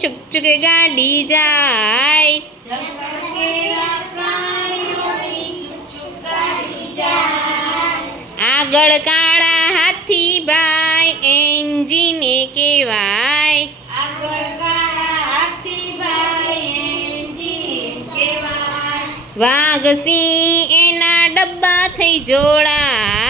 ચકચક ગાડી જાય. આગળ કાળા હાથી ભાઈ, એન્જિને કહેવાય. વાઘ સિંહ એના ડબ્બા થઈ જોડાય.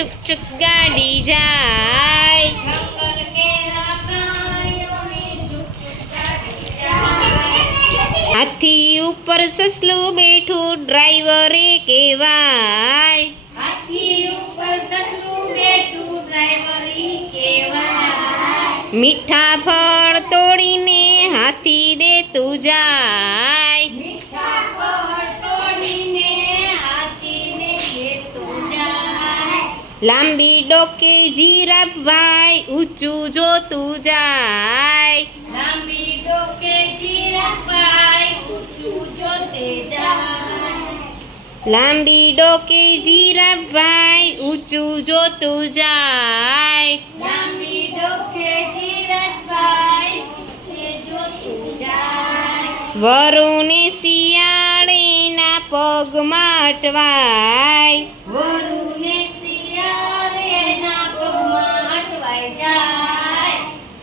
ચૂક ચૂક ગાડી જાય હાથી ઉપર સસલું બેઠું ડ્રાઈવરે કહેવાય હાથી ઉપર સસલું બેઠું ડ્રાઈવર ઈ કહેવાય મીઠા ફળ તોડીને હાથી દેતું જાય લાંબી ડોકે જીરાફ ભાઈ ઊંચું જોતું જાય લાંબી ડોકે જીરાફાઈ ઊંચું જોતે જાય લાંબી ડોકે જીરાફ ભાઈ ઊંચું જોતું જાય લાંબી ડોકે જીરાફાઈ ઊંચે જોતું જાય વરુને શિયાળેના પગમાં અટવાય વરુને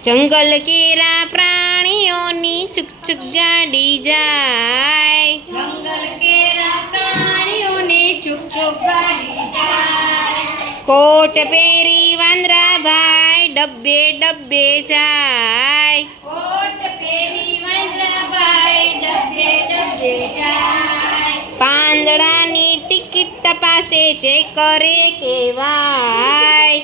જંગલ કેરા પ્રાણીઓની છુક છુક ગાડી જાય જંગલ કેરા પ્રાણીઓની ચૂક ચૂક ગાડી જાય કોટ પહેરી વાંદરા ભાઈ ડબ્બે ડબ્બે જાય કોટ પહેરી વાંદરાભાઈ ડબ્બે ડબ્બે જાય પાંદડાની ટિકિટ તપાસે ચેક કરે કેવાય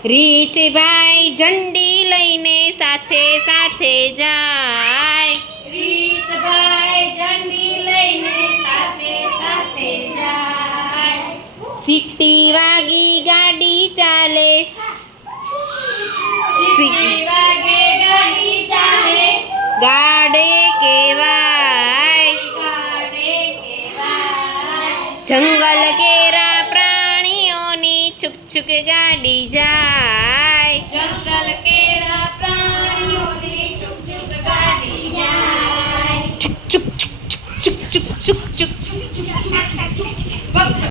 કહેવાય રીચ ભાઈ ઝંડી લઈને સાથે સાથે જાય રીસભાઈ ઝંડી લઈને સાથે સાથે જાય સીટી વાગી ગાડી ચાલે સીટી વાગે ગાડી ચાલે ગાડે કેવાય ગાડે કહેવાય જંગલ કે ગાડી જાય. જંગલ કેરા